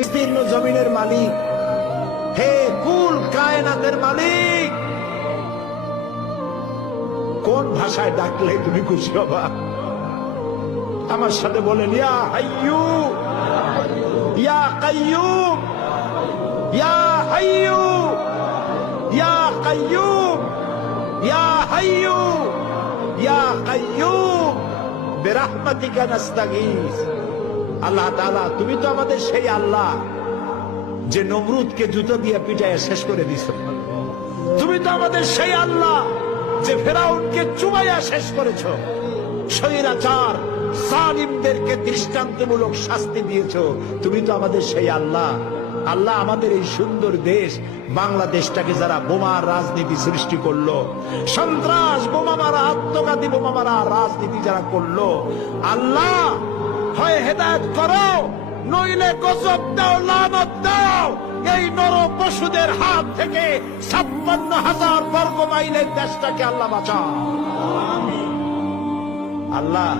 বিস্তীর্ণ জমিনের মালিক, হে কুল কায়নাতের মালিক, কোন ভাষায় ডাকলে তুমি খুশি হবা? আমার সাথে বলেন, ইয়া হাইয়ু ইয়া কাইয়ুম, ইয়া হাইয়ু ইয়া কাইয়ুম, ইয়া হাইয়ু ইয়া কাইয়ুম বিরহমাতিকা নাস্তাগীস। আল্লাহ তাআলা, তুমি তো আমাদের সেই আল্লাহ যে নমরুদকে জুতো দিয়ে পিটাইয়া শেষ করে দিছ। তুমি তো আমাদের সেই আল্লাহ যে ফেরাউনকে চুবাইয়া শেষ করেছ। স্বৈরাচার জালিমদেরকে দৃষ্টান্তমূলক শাস্তি দিয়েছ। তুমি তো আমাদের সেই আল্লাহ। আল্লাহ, আমাদের এই সুন্দর দেশ বাংলাদেশটাকে যারা বোমার রাজনীতি সৃষ্টি করলো, সন্ত্রাস বোমা মারা, আত্মঘাতী বোমা মারা রাজনীতি যারা করলো, আল্লাহ হয় হেদায়েত করো, নইলে গজব দাও, লানত দাও। এই নর পশুদের হাত থেকে 56,000 বর্গ মাইলের দেশটাকে আল্লাহ বাঁচাও। আল্লাহ,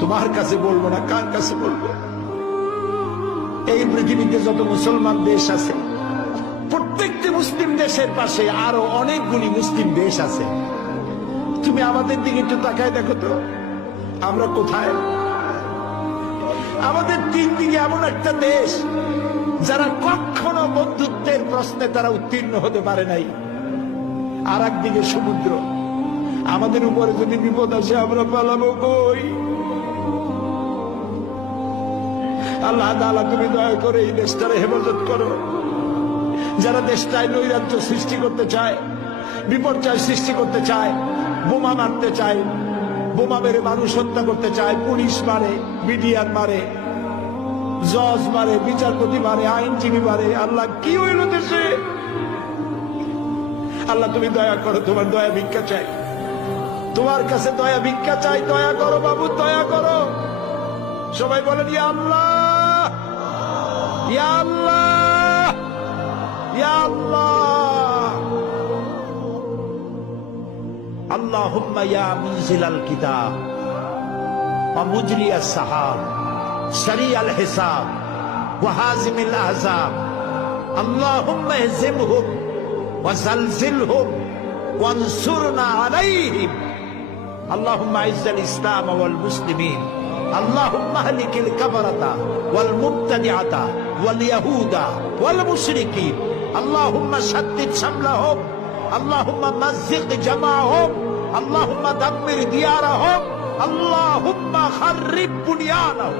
তোমার কাছে বলবো না, কার কাছে বলবো? এই পৃথিবীতে যত মুসলমান দেশ আছে, প্রত্যেকটি মুসলিম দেশের পাশে আরো অনেকগুলি মুসলিম দেশ আছে। তুমি আমাদের দিকে একটু তাকায় দেখো তো, আমরা কোথায়? আমাদের তিন দিকে এমন একটা দেশ যারা কখনো বন্ধুত্বের প্রশ্নে তারা উত্তীর্ণ হতে পারে নাই, আর একদিকে সমুদ্র। আমাদের উপরে যদি বিপদ আসে আমরা পালাবো কই? আল্লাহ তাআলা, তুমি দয়া করে এই দেশটার হেফাজত করো। যারা দেশটায় নৈরাজ্য সৃষ্টি করতে চায়, বিপর্যয় সৃষ্টি করতে চায়, বোমা মারতে চায়, বোমা মেরে মানুষ হত্যা করতে চায়, পুলিশ মারে, মিডিয়ার মারে, জজ মারে, বিচারপতি মারে, আইনজীবী মারে। আল্লাহ, কি হইল দেশে? আল্লাহ, তুমি দয়া করো, তোমার দয়া ভিক্ষা চাই, তোমার কাছে দয়া ভিক্ষা চাই। দয়া করো বাবু, দয়া করো। সবাই বলেন, ইয়া আল্লাহ, ইয়া আল্লাহ, ইয়া আল্লাহ। আল্লাহুম্মা ইয়া মুনজিলাল কিতাব ওয়া মুজরিয়াস সাহাব সারিয়াল হিসাব ওয়া হাজিমিল আহজাব, আল্লাহুম্মা ইহজিমহুম ওয়া জালজিলহুম ওয়ানসুরনা আলাইহিম, আল্লাহুম্মা আইজ্জাল ইসলাম ওয়াল মুসলিমিন, আল্লাহুম্মা আহলিকিল কাফারাতা ওয়াল মুবতাদিআতা ওয়াল ইয়াহুদা ওয়াল মুশরিকিন, আল্লাহুম্মা শাদ্দিদ শামলাহুম, আল্লাহুম্মা মাযযিক জামাআহুম, আল্লাহুম্মা দাম্মির দিয়ারাহুম, আল্লাহুম্মা খাররিব বুনিয়ানাহুম।